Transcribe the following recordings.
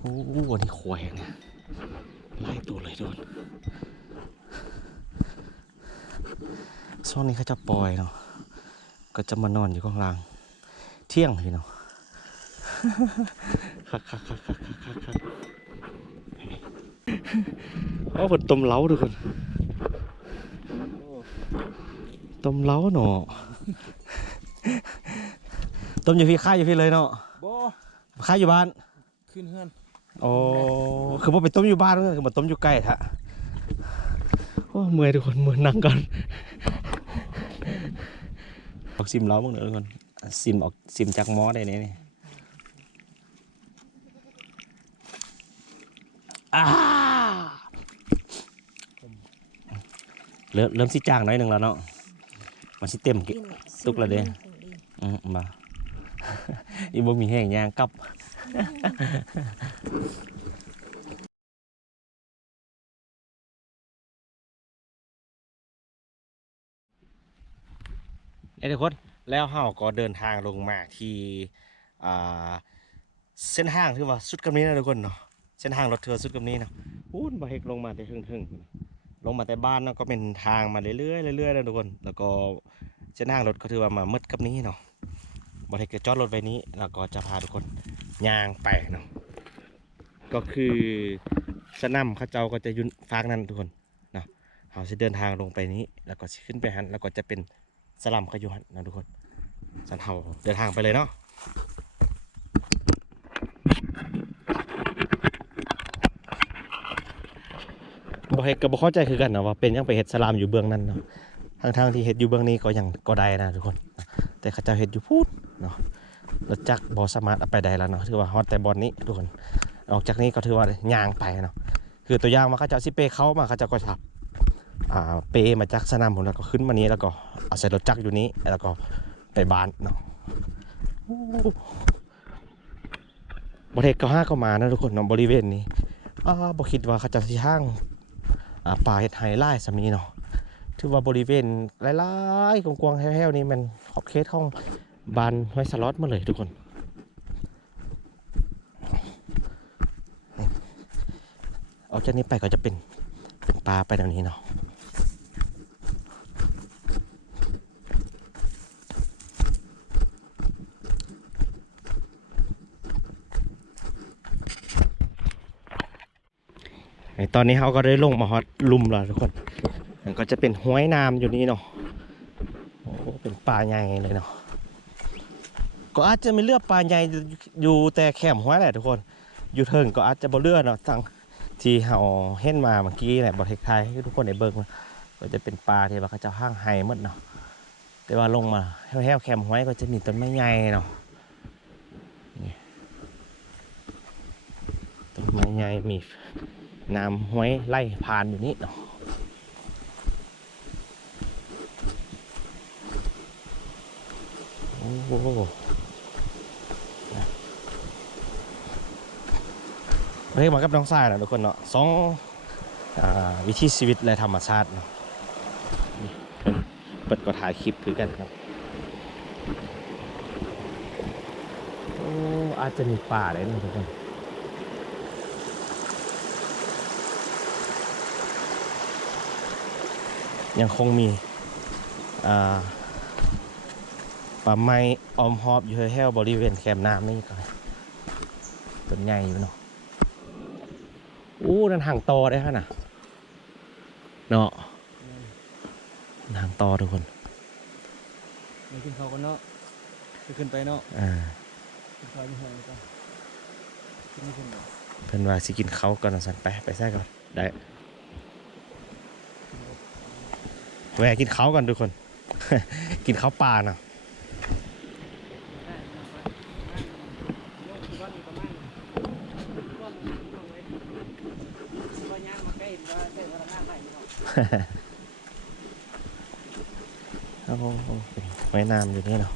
โอ้โหอันนี้ควายเนี่ยไล่ตัวเลยโดนช่วงนี้เขาจะปล่อยเนาะก็จะมานอนอยู่ข้างล่าง เที่ยงพี่เนาะคักคักคักคักคักคักคักโอ้ผลต้มเล้าทุกคนต้มเล้าเนาะต้มอยู่พี่ค่ายอยู่พี่เลยเนาะบ่ค่ายอยู่บ้าน ขึ้นเฮือน โอ้คือว่าไปต้มอยู่บ้านก็คือมาต้มอยู่ใกล้ทะโอ้เมื่อยทุกคนเมื่อยนั่งก่อนออกซิมเล้าบ้างเนอะทุกคนซิมออกซิมจากหมอได้เนี่ยนี่อ่าเริ่มเริ่มสิจางหน้อยหนึ่งแล้วเนาะมันสิเต็มกิตุกละเด้อืมมาอีบ่มีแห้งยางกลับ เอทุกคนแล้วเฮาก็เดินทางลงมาที่เส้นทางที่ว่าสุดกับนี้นะทุกคนเนาะเส้นทางรถเทือสุดกับนี้เนาะอู้บ่เฮกลงมาแต่ถึงๆลงมาแต่บ้านเนาะก็เป็นทางมาเรื่อยๆเรื่อยๆนะทุกคน แล้วก็เส้นทางรถก็ถือว่ามามืดกับนี้เนาะบ่เฮกจะจอดรถไว้นี้ แล้วก็จะพาทุกคน ยางไปเนาะก็คือสนามเขาเจ้าก็จะยุ่นฟากนั่นทุกคนเนาะเราจะเดินทางลงไปนี้ แล้วก็ขึ้นไปหันแล้วก็จะเป็นสลัมขยุหันนะทุกคนสันเฮาเดินทางไปเลยเนาะบ่เฮ็ดก็บ่เข้าใจคือกันเนาะว่าเป็นยังไปเฮ็ดสลามอยู่เบื้องนั้นเนาะทางทางที่เฮ็ดอยู่เบื้องนี้ก็ยังก็ได้นะทุกคน แต่เขาเจ้าเฮ็ดอยู่พูดเนาะ รถจักรบ่สามารถเอาไปได้แล้วเนาะถือว่าฮอดแต่บอนนี้ทุกคนออกจากนี้ก็ถือว่าย่างไปเนาะคือตัวอย่างมาเขาเจ้าสิเปเข้ามาเขาเจ้าก็ทับอ่าเปมาจากสนามผมแล้วก็ขึ้นมานี้แล้วก็เอาใส่รถจักรอยู่นี้แล้วก็ไปบ้านเนาะประเทศก็ห้าก็มานะทุกคนเนาะบริเวณนี้อ่าบ่คิดว่าเขาจะที่ห้างอ่าป่าเห็ดไฮไล่สามีเนาะถือว่าบริเวณหลายๆกว้างๆแห้วๆนี่มันขอบเขตของ บานห้วยสล็อตมาเลยทุกคนนี่ออกจากนี้ไปก็จะเป็นเป็นป่าไปแบบนี้เนาะตอนนี้เขาก็ได้ลงมาฮอตลุมแล้วทุกคนมันก็จะเป็นห้วยน้ำอยู่นี่เนาะโอ้เป็นป่าใหญ่เลยเนาะ ก็อาจจะไม่เลือกปลาใหญ่อยู่แต่แคมห้วยแหละทุกคน อยู่เทิงก็อาจจะบ่เลือกเนาะทั้งที่เขาเห็นมาเมื่อกี้แหละบอเทคไทยให้ทุกคนได้เบิ่งก็จะเป็นปลาที่ว่าเขาจะห้างไฮหมดเนาะแต่ว่าลงมาแห้วๆแคมห้วยก็จะมีต้นไม้ใหญ่เนาะนี่ต้นไม้ใหญ่มีน้ำห้วยไล่ผ่านอยู่นี่เนาะโอ้ โหเฮ้ยมากับน้องทรายนะทุกคนเนาะสองอวิถีชีวิตและธรรมชาติเนาะเปิดก็ถ่ายคลิปคือกันครับโอ้อาจจะมีป่าเลยนะทุกคนยังคงมีป่าไม้ออมหอบอยู่แถวบริเวณแคมป์น้ำนี่ก่อนต้นใหญ่อยู่เนาะ อู้นั่นห่างตอได้ขนาดเนาะนั่นห่างตอทุกคนไม่ขึ้นเขากันเนาะจะขึ้นไปเนาะอ่าขึ้นเขาไม่หอยก็ขึ้นไม่ขึ้นหรอกเพิ่นว่าสิกินเขาวก่อนนะสันไปไปแท้ก่อนได้แวะกินเขาวก่อนทุกคน กินข้าวปลาเนาะ โอ้โหไม้น้ำอยู่นี่เนาะ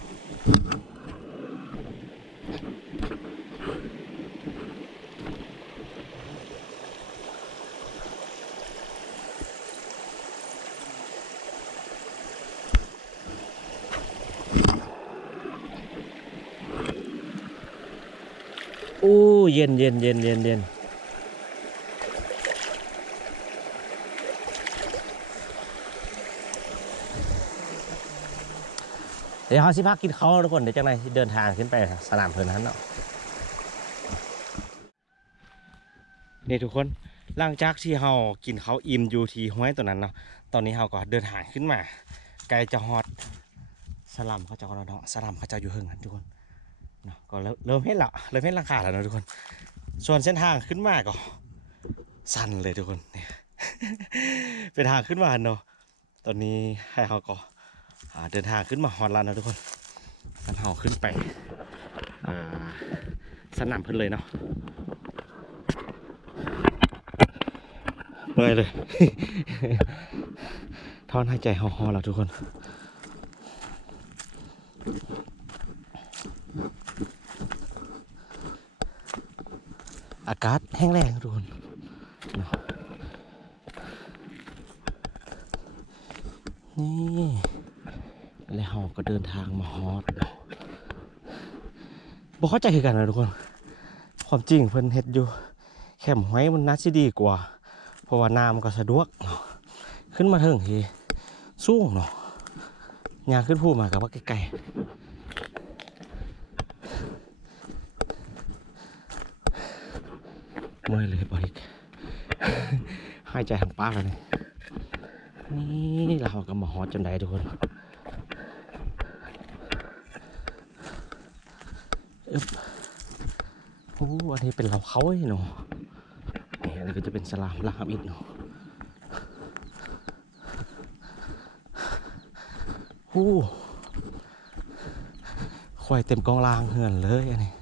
โอ้เย็นเย็นเย็นเย็นเย็น ดี๋ยวเขาสิพักกินเขาวทุกคนเดี๋ยวจังไหนสิเดินทางขึ้นไปสนามเพลินนั้นเนาะนี่ทุกคนหลังจากที่เรากินเขาวอิ่มอยู่ที่ห้วยตัวนั้นเนาะตอนนี้เราก็เดินทางขึ้นมา ไกลจะฮอดสลัมเขาจะเราเนาะสลัมเขาจะอยู่เฮิงกันทุกคนเนาะก็เริ่มเริ่มเห็นละเริ่มเห็นหลังคาแล้วนะทุกคน ส่วนเส้นทางขึ้นมาก็สั้นเลยทุกคนเนี่ยเป็นทางขึ้นมาเนาะตอนนี้ให้เขาก็อ่า เดินทางขึ้นมาฮอดแล้วนะทุกคนกันเขาขึ้นไปสนามเพิ่นเลยเนาะเมื่อยเลยทอนหายใจห่อๆแล้วทุกคนอากาศแห้งแรงทุกคนนี่ แล้วเราก็เดินทางมาฮอดบอกเข้าใจคือกันนะทุกคน ความจริงเพิ่นเฮ็ดอยู่ แคมห้อยมันน่าสิดีกว่า เพราะว่าน้ำก็สะดวกเนาะขึ้นมาเถิงทีสูงเนาะยางขึ้นภูมากับว่าไกลๆเมื่อยเลยบริกหายใจทางปากแล้วนี่นี่เราก็มาฮอดจนได้ทุกคนอึ๊บ โอ้อันนี้เป็นเราเขาไอ้เนาะนี่อันนี้ก็จะเป็นสลามลามอิดเนาะโอ้ควายเต็มกองลางเหือนเลยอันนี้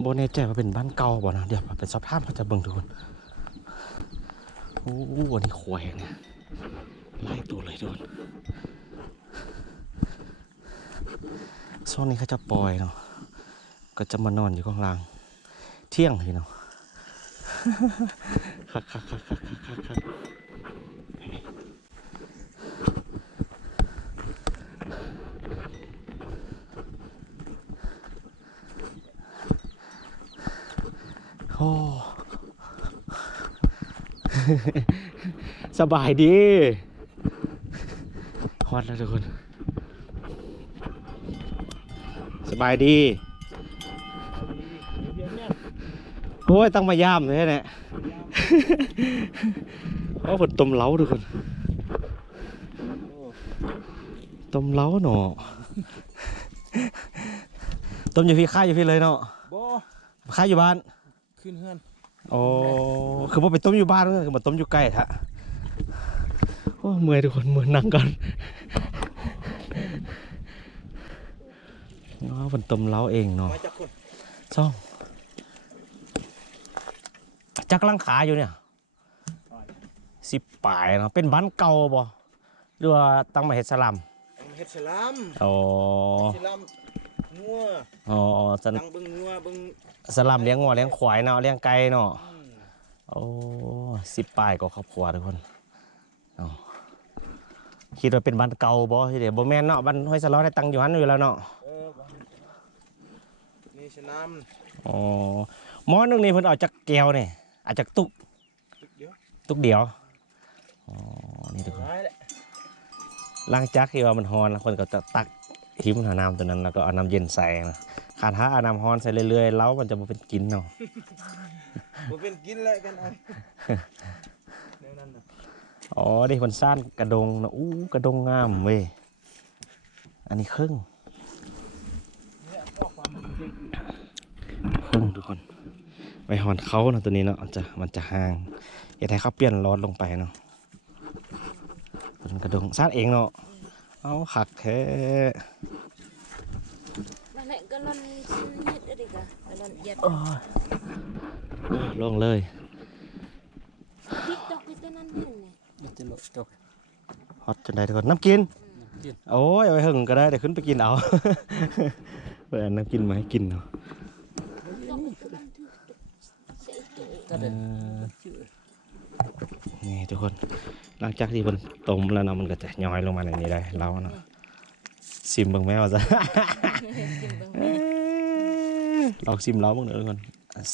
โบแน่ใจว่าเป็นบ้านเก่าบ่นะเดี๋ยวเป็นสภาพเขาจะเบิ่งทุกคนโอ้อันนี้ควายเนี่ย ล่ตัวเลยทุกคนโซนนี้เขาจะปล่อยเนาะก็จะมานอนอยู่ข้างล่าง เที่ยงพี่เนาะคักคักคักคักคักคักโอ้สบายดี ฮอตแล้วทุกคน สบายดี โอ้ยต้องมาย่ามเลยเนี่ยเพราะฝนต้มเล้าทุกคน ต้มเล้าหนอต้มอยู่พี่ค่ายอยู่พี่เลยเนาะบ่ค่ายอยู่บ้าน ขึ้นเฮือนโอ้คือว่าไปต้มอยู่บ้านก็คือมาต้มอยู่ใกล้ทะโอ้เมื่อยทุกคนเมื่อยนั่งก่อนอ๋อเป็นต้มเล้าเองเนาะมาจากคนซ่องจักลังขาอยู่เนี่ยสิบปลายเนาะเป็นบ้านเก่าบ่หรือว่าตั้งมาเฮ็ดสลัมเฮ็ดสลามอ๋อสลามงัวอ๋อสนดังเบิ่งงัวเบิ่งสลัมเลี้ยงงัวเลี้ยงควายเนาะเลี้ยงไก่เนาะอืมโอ้สิบปลายก็ครอบครัวทุกคนอ๋อ คิดว่าเป็นบ้านเก่าบ่ที่เดี๋ยวบ่แม่นเนาะบ้านห้วยสะล้อได้ตังค์อยู่หันอยู่แล้วเนาะเออบ้านนี่สลามอ๋อหมอหนึงนี่เพิ่นเอาจากแก้วนี่เอาจากตุกเดี๋ยวตุกเดียวอ๋อนี่ทุกคนร้ายแหละหลังจากที่ว่ามันฮอนแล้วคนก็จะตักหิมหาน้ำตัวนั้นแล้วก็เอาน้ำเย็นใส่นะขาดถ้าเอาน้ำฮอนใส่เรื่อยๆแล้วมันจะมาเป็นกินเนาะบ่เป็นกินแล้วกันไอ้ แนวนั้นน่ะอ๋อดิคนซ่านกระดงนะอู้กระดงงามเว้ยอันนี้ครึ่งเนี่ยข้อความมันจริงครึ่งทุกคนไปฮอนเขาเนาะตัวนี้เนาะมันจะมันจะห่างอย่าให้เขาเปลี่ยนร้อนลงไปเนาะเป็นกระดงซ่านเองเนาะเอาขักแท้ Bà mẹ cái lon xin hết ở đây cả Cái lon giật โอ้ยลงเลย TikTok cái tên ăn hình này จะหลดตก ฮ อตจนได้ทุกคนน้ำกินกิน โอ้ยเอาไปหึงก็ได้เดี๋ยวขึ้นไปกินเอาเปิดน้ำกินมาให้กินเนาะ TikTok cái tên ăn thứ Sẽ chỗ ถ้าได้เออชื่อนี่ทุกคน หลังจากที่มันต้มแล้วเนาะมันก็จะย้อยลงมาในนี้ได้เราเนาะซิมเบิ่งแม่ว่าซะจิ้มเบิ่งแม่ลองซิมเล้าบ้างเด้อทุกคน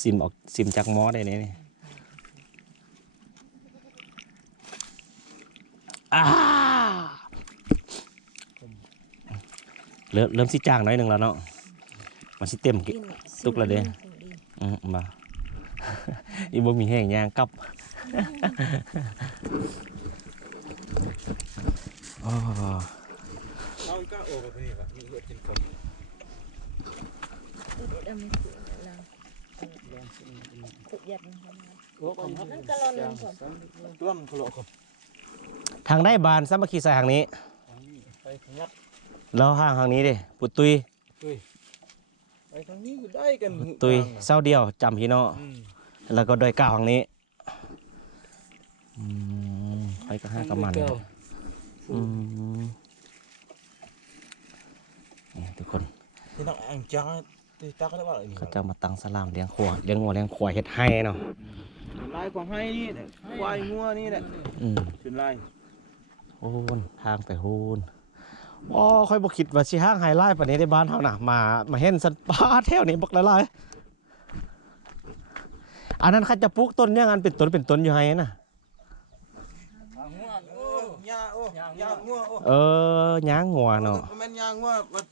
ซิมออกซิมจากหมอได้เนี่ยนี่อ่ เริ่มเริ่มสิจางหน้อยหนึ่งแล้วเนาะมันสิเต็มกิกินตุกละเด้อืมมาอีบ่มีแห้งย่างกลับอ๋อเอาอีกก็โอ้ไปนี่ละมีเลือดกินคนตุกดำไม่ถูกแล้วตุกยัดมันเข้ามานั่นก็ร้อนลงก่อนต้วมทะเลาะคนทางได้บานสามัคคีใส่ทางนี้ไปงัด แล้วห่างทางนี้ดิปุดตุยไปทางนี้ก็ได้กันปุดตุยเศร้าเดียวจำพี่เนาะอืมแล้วก็ดอยก้าวทางนี้อืมไปก็ห้ากับมันอืมนี่ทุกคนที่นักอ่างจ้าที่ตักได้ว่าอะไรนี่เขาจะมาตั้งสลามเลี้ยงขวเลี้ยงงัวเลี้ยงควายเฮ็ดให้เนาะลายของให้นี่แหละควายงัวนี่แหละอืมเป็นลายโอ้นทางไปโหน อ๋อค่อยบ่คิดว่าสิห้างไฮไลท์ปานนี้ในบ้านเฮาน่ะมามาเห็นสัตว์ป่าแถวนี้บักหลายๆอันนั้นเขาจะปลูกต้นยังอันเป็นต้นเป็นต้นอยู่ไห้น่ะโอ้ยาโอ้ยางัวโอ้เออย่างงัวเนาะแม่นยางัวบัด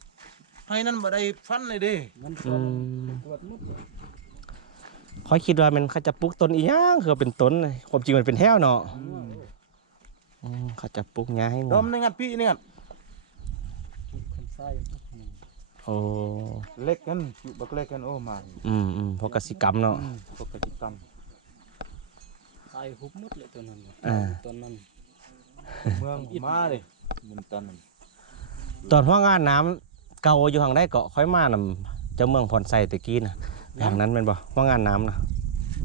ให้นั่นบ่ได้ฟันเลยเด้อืมค่อยคิดว่ามันเขาจะปลูกต้นอีหยังคือเป็นต้นเลยความจริงมันเป็นแถวเนาะอืมเขาจะปลูกหญ้าให้งัดวมในงัดพี่นี่ งัดโอ้เล็กกันอยู่บักเล็กกันโอ้มาอืมอืมเพราะกสิกรรมเนาะอืมปกติกรรมตายหุบหมดเลยตัวนั้นน่ะอ่าตัวนั้นเมืองมาเลยมันตอนนั้นตอนห้องงานน้ำเก่าอยู่ทางได้เกาะค่อยมานำเจ้าเมืองพรไซตะกี้น่ะทางนั้นแม่นบ่ห้องงานน้ำน่ะ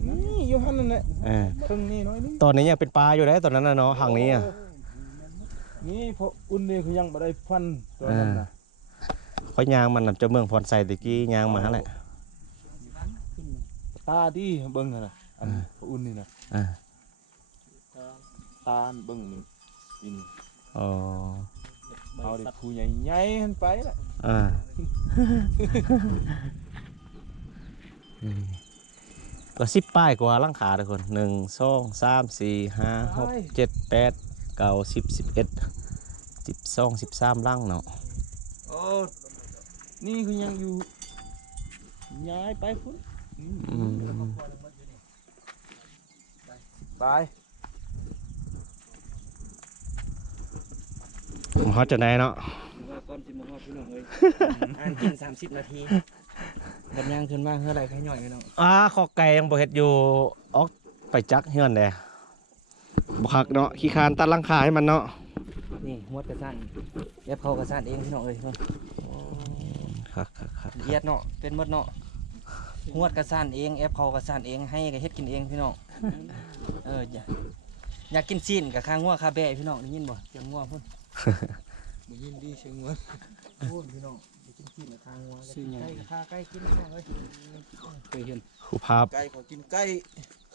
นี่อยู่หันนั่นแหละเออเพิ่งนี่น้อยนี่ตอนนี้ยังเป็นปลาอยู่ได้ตอนนั้นน่ะเนาะทางนี้อะนี่พออุ่นนี่คือยังบ่ได้ฟันตัวนั้นน่ะ ค่อยยางมันนำเจ้าเมืองพรไซตะกี้ยางมาแหละตาดีเบิ่งหั่นน่ะอันพออุ่นนี่น่ะอ่าตาอันเบิ่งนี่อินอ๋อเอาเด็กผู้ใหญ่ๆหันไปล่ะอ่าอืมก็สิบป้ายกว่าหลังคาทุกคนหนึ่งสองสามสี่ห้าหกเจ็ดแปดเก้าสิบสิบเอ็ดสิบสองสิบสามลังเนาะโอ้ นี่คือยังอยู่ย้ายไปพุ่นอืมไปผมฮอตจะได้เนาะก้อนสิมงว่าพี่น้องเอ้ยอ่านกิน30นาทีกันย่างขึ้นมาเฮืออะไรใครย่อยพี่น้องอ่าขอไก่ยังบ่เฮ็ดอยู่ออกไปจักเฮือนแดบ่คักเนาะขี้คร้านตัดหลังคาให้มันเนาะนี่หวดกระสันเย็บเขากระสันเองพี่น้องเอ้ย เนาะครับครับครับเยียดเนาะเป็นหมดเนาะหวดกระสันเองเอฟเขากระสันเองให้ก็เฮ็ดกินเองพี่น้องเอออย่าอยากกินซีนกับข้างงัวคาแบะพี่น้องได้ยินบ่เสียงงัวพุ่นบ่ยินดีเชิงเงินพุ่นพี่น้องอยากกินซีนกับข้างงัวซื้อหยัง ใกล้กับข้าใกล้กินพี่น้องเอ้ยเคยเห็นครูภาพไก่ขอกินไก่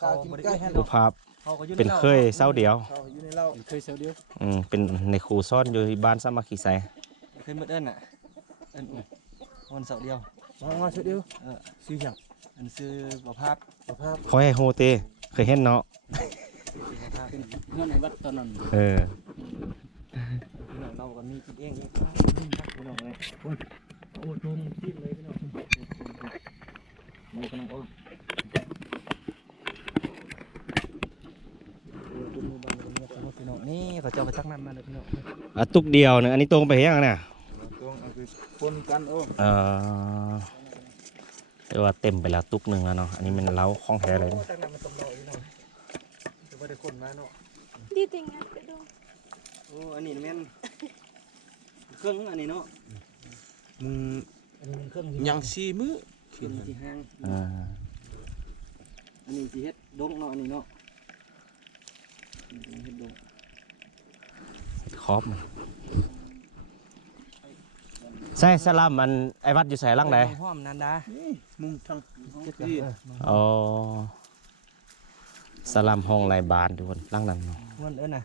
ข้ากินไก่ครูภาพเขาก็อยู่เป็นเคยเศร้าเดียว ข้าวอยู่ในเหล้าเคยเซลเดียวอืมเป็นในครูซ่อนอยู่ที่บ้านสามัคคีไสเคยมดเอิ้นน่ะเอิ้น วันเสาร์เดียวมามาเสียเดียวเออซื้อหยังอันซื้อบ่ภาพสภาพคอยให้โฮเต เคยเห็นเนาะซื้อบ่ภาพเงื่อนในวัดตอนนั้นเออพี่น้องเราก็มีกินเองเองพี่น้องเลยโอ้ยโอ้ยโดนซีนเลยพี่น้องมันกำลังโอ้ยพี่น้องนี่เขาจะเอาไปตักน้ำมาเลยพี่น้องอะตุกเดียวนึงอันนี้ตรงไปเฮ็ดยังเนี่ย ตรงเอาคือปน กันโอ้เออเรียกว่าเต็มไปแล้วตุกหนึงแล้วเนาะอันนี้มันเล้าของแท้เลยโอ้ตักน้ำมันตรงเราพี่น้องจะไม่ได้คนมาเนาะดีจริงอะไปดูโอ้อันนี้แม่นเครื่องอันนี้เนาะมึงอันนี้มันเครื่องยังสี่มื้อเครื่องที่ห้างอ่าอันนี้สิเฮ็ดดงเนาะอันนี้เนาะอันนี้เฮ็ดดงครอบมัน ใส่สลัมมันไอ้วัดอยู่ใส่ลังไหนห้อมนันดานี่มุงทั้งเจ็ดที่อ๋อสลัมห้องลายบานทุกคนลังนั้นเนาะเงินเอิ้นน่ะ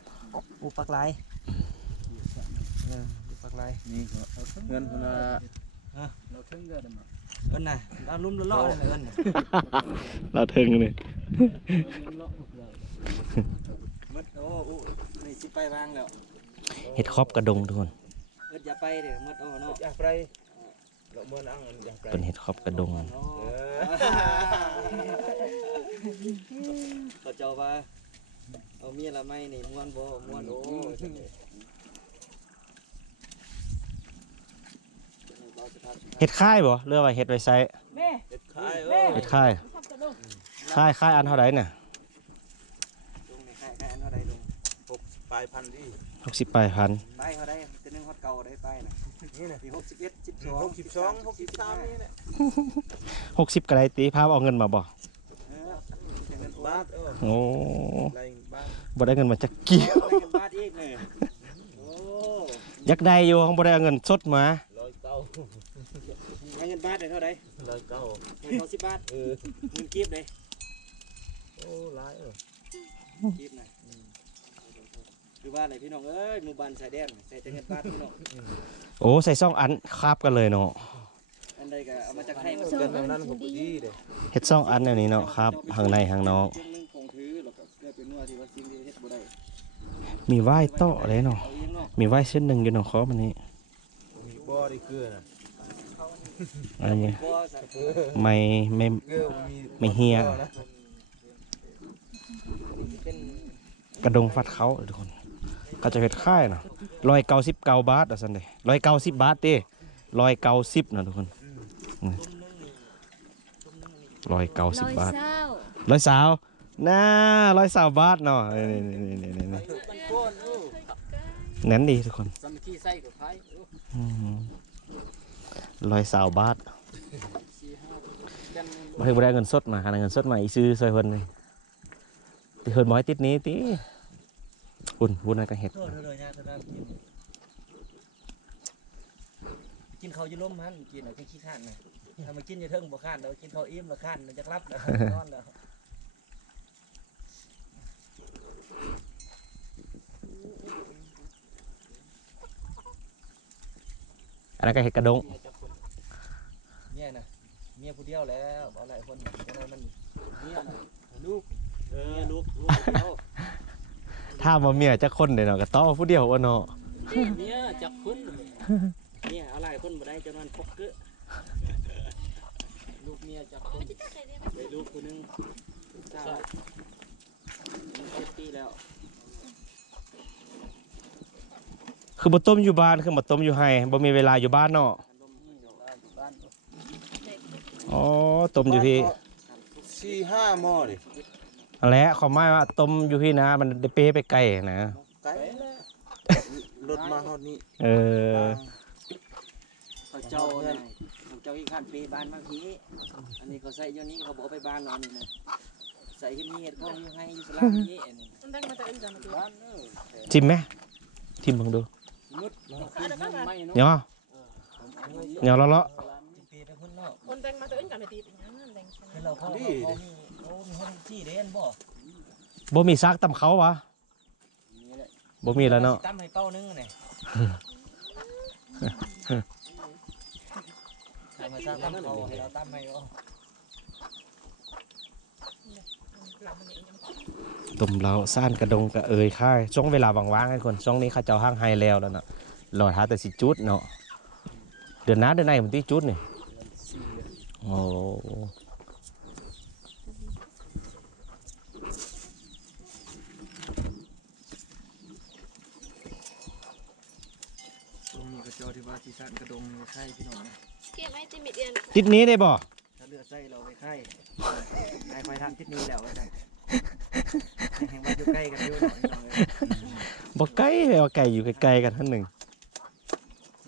ปูปักลายเออปูปักลไรนี่เงินคนละเราถึงเกิดมาเอิ้นน่ะเอาลุ่มละล่อเลยเอิ้นน่ะเราถึงเลยมดโอ้โอ้นี่สิไปวางแล้วเห็ดครอบกระดงทุกคนเอิ้นอย่าไปเด้อมดโอ้เนาะอยากไปเราเมื่อนั่งอยากไปเป็นเห็ดครอบกระดงเนาะเขาเจ้าว่าเอาเมียละไม่นี่ม่วนบ่ม่วนโอ้ยเห็ดค่ายบ่เรือว่าเห็ดไว้ใช้แม่เด็ดขายเอแม่อเห็ดค่ายชอบกระดูกค่ายค่ายอันเท่าไหร่น่ะลุงนี่ใครใครอันเท่าใดลุงปลายพันธุ์ดิหกสิบปลายพันไปเท่าใดจะนึงฮอดเก่าได้ไปน่ะนี่นะปี61 12หกสิบสองหกสิบสามนี่แหละหกสิบกระไรตีพาเอาเงินมาบ่เออจะเงินโอนบาทเออโอ้ไรบาทบ่ได้เงินมาจากเกี่ยวได้เงินบาทอีกเลยโอ้อยากได้อยู่ของบ่ได้เอาเงินสดมาร้อยเก้าให้เงินบาทได้เท่าใดร้อยเก้าเงินเขาสิบบาทเออเงินกีบเลยโอ้หลายเออกีบหน่อย คือว่าอะไรพี่น้องเอ้ยหมู่บ้านสายแดงใส่แต่เงินบาทพี่น้องโอ้ใส่ซ่องอันคาบกันเลยเนาะอันใดก็เอามาจากไทยมาเกินเท่านั้นผมก็ดีเลยเฮ็ดซ่องอันอันนี้เนาะครับข้างในข้างนอกเจ้านึงคงถือแล้วก็ได้เป็นนัวที่ว่าสิ่งที่เฮ็ดบ่ได้มีไหว้โต๊ะเลยเนาะเอาเองเนาะมีไหว้เส้นหนึ่งอยู่เนาะคอมันนี้มีบ่อได้เกลือนะอันนี้บ่สักไม่ไม่เกลือมีไม่เฮียนะเป็นกระดงฟัดเขาทุกคน เขาจะเฮ็ดค่ายเนาะร้อยเก้าสิบเก้าบาทอะสันเดร้อยเก้าสิบบาทเต้ร้อยเก้าสิบนะทุกคนร้อยเก้าสิบบาทร้อยสาวน่าร้อยสาวบาทเนาะนี่นี่นี่นี่นี่นี่มันก้นดีทุกคนร้อยสาวบาทมาถึงได้เงินสดมาหาเงินสดมาอีซื้อซอยเพิ่นนี่ติเพิ่นบ่ให้ติดนี้ติ หุ่นหุ่นนั่นก็เฮ็ดโทษโทษๆยาโทษนะกินกินข้าวอยู่ร่มหันกินน่ะจังขี้ข้านนะถ้ามากินอยู่เทิงบ่ข้านแล้วกินเขาอิ่มแล้วข้านแล้วจักรับแล้วนอนแล้วอันนั้นก็เฮ็ดกระดงเมียนะเมียผู้เดียวแล้วเอาหลายคนน่ะไดมันเมียน่ะลูกเออลูกลูก เดียวถ้าบ่เมียจักคนเด้เนาะก็ต่อผู้เดียวว่าเนาะเมียจักคนเมียเอาหลายคนบ่ได้จนมันพกเกอะลูกเมียจักคนไปลูกผู้หนึงลูกสาวมันเจ็ดปีแล้วคือบ่ต้มอยู่บ้านคือบ่ต้มอยู่ไห้บ่มีเวลาอยู่บ้านเนาะอันลมนี่อยู่บ้านอยู่บ้านอ๋อต้มอยู่ที่สี่ห้าหม้อดิ อันแหละความหมายว่าต้มอยู่ที่นะ มันได้เปไปไกลนะไกลรถมาเท่านี้เออเขาเจ้าเนี่ยเขาเจ้าอีกขันปีบ้านบางทีอันนี้เขาใส่อยู่นี่เขาบอกเอาไปบ้านเรานี่นะใส่ที่มีเห็ดเข้าอยู่ให้อยู่สลามนี่อันนี้มันตั้งมาแต่เอ็นกันมาดูบ้านเออชิมไหมชิมเบิ่งดูมุดคือไม่เนาะเนาะเนาะเลาะปีไปคนนอกคนแต่งมาแต่เอ็นกันมาตีเป็นยังนั่นแดงใช่ไหมเป็นเราเขาเขามีโอ้มีห้องที่เด่น บ่ๆบ่มีซากตำเขาวะนี่แหละบ่มีแล้วเนาะตั้มให้เป้านึงเนี่ยให้มาสร้างตั้มเขาให้เราตั้มให้เอาหลังมันเองยังต้มเราซ่านกระดงกระเอยค่ายช่วงเวลาว่างๆกันคนช่วงนี้เขาเจ้าห้างไฮแล้วแล้วเนาะรอท้าแต่สิจุดเนาะเดือนหน้าเดือนไหนมันที่จุดนี่โอ้ ตรงนี้ก็ เจ้าที่ว่าที่สร้างกระดงไข่พี่น้องเกี่ยมไอ้ติมิดเอียนทิศนี้ได้บ่ถ้าเลือดใส่เราไปไข่ไข่คอยทำทิศนี้แล้วไว้ได้แห่งว่าอยู่ใกล้กันอยู่หน่อยน้องเลยบ่ไกลว่าไกลอยู่ไกลๆกันท่านหนึ่ง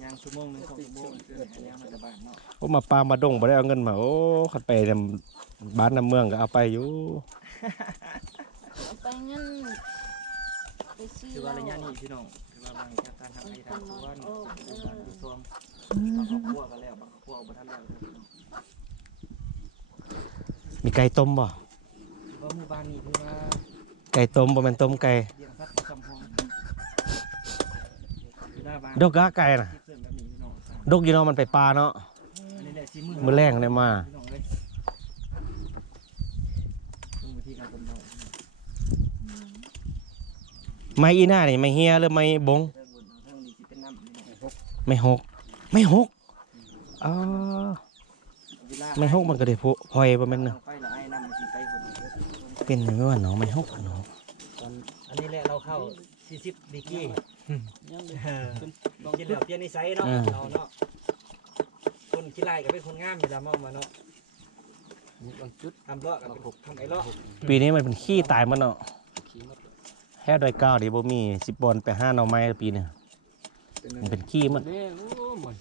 ยางชั่วโมงหนึงสองชั่วโมงเกิดยางมาจากบ้านเนาะโอ้มาปลามาดงบ่ได้เอาเงินมาโอ้ขัดไปนำบ้านนำเมืองก็เอาไปอยู่ไปงั้นไปซื้อคือว่าระยะนี้พี่น้อง คือว่าบางจากการทำให้ทางส่วนการดูซองบางครอบครัวกันแล้วบางครอบครัวบ่ทันแล้วคือมีไก่ต้มบ่ว่าหมู่บ้านนี้คือว่าไก่ต้มบ่แม่นต้มไก่เลี้ยงสัตว์ประจำพงคือหน้าบ้านดกกะไก่น่ะ เส้นแบบนี้พี่น้องดกอยู่เนาะมันไปปลาเนาะอันนี้แหละสีมือ มื้อแรงได้มา พี่น้องเลยดูวิธีการต้มเนาะ ไม้อีหน้านี่ไม้เฮียหรือไม้บงเรื่องบนเรื่องนี้สิเป็นน้ำพี่น้องไม่หก ไม่หกอ๋อเวลาไม่หกมันก็ได้พุพลอยบ่แม่นเนาะไฟละไอ้น้ำมันสิไปคนเป็นอย่างนี้ว่าเนาะไม่หกอะเนาะตอนอันนี้แหละเราเข้า40ดีกรียังเออกินแล้วเปลี่ยนนิสัยเนาะเราเนาะคนขี้ไล่ก็เป็นคนงามอยู่แล้วมองมาเนาะนี่ลองจุดทำเลาะกับทำไอ้เลาะปีนี้มันเป็นขี้ตายมันเนาะขี้มดแค่ดอยเก้าดิบ่มีสิบบอลไปห้าหน่อไม้ปีเนี่ยเป็นมันเป็นขี้มันแดงโอ้มัน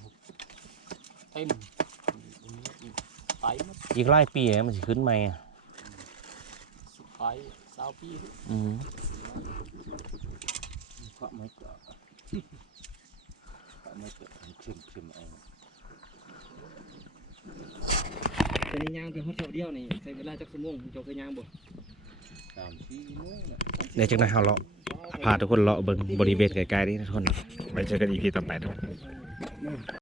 เต็มไปหมดอีกหลายปีอะมันสิขึ้นใหม่อะสุดไปสาวปีอืมความไม่เกิดความไม่เกิดชิมชิมเองตัวนี้ย่างเป็นฮอตเดียวนี่ใช้เวลาจักชั่วโมงจบไปย่างบ่สามปีนู้นน่ะ เดี๋ยวจังได๋เฮาเลาะพาทุกคนเลาะเบิ่งบริเวณไกลๆนี้นะทุกคนเนาะไปเจอกันอีพีต่อไปทุกคน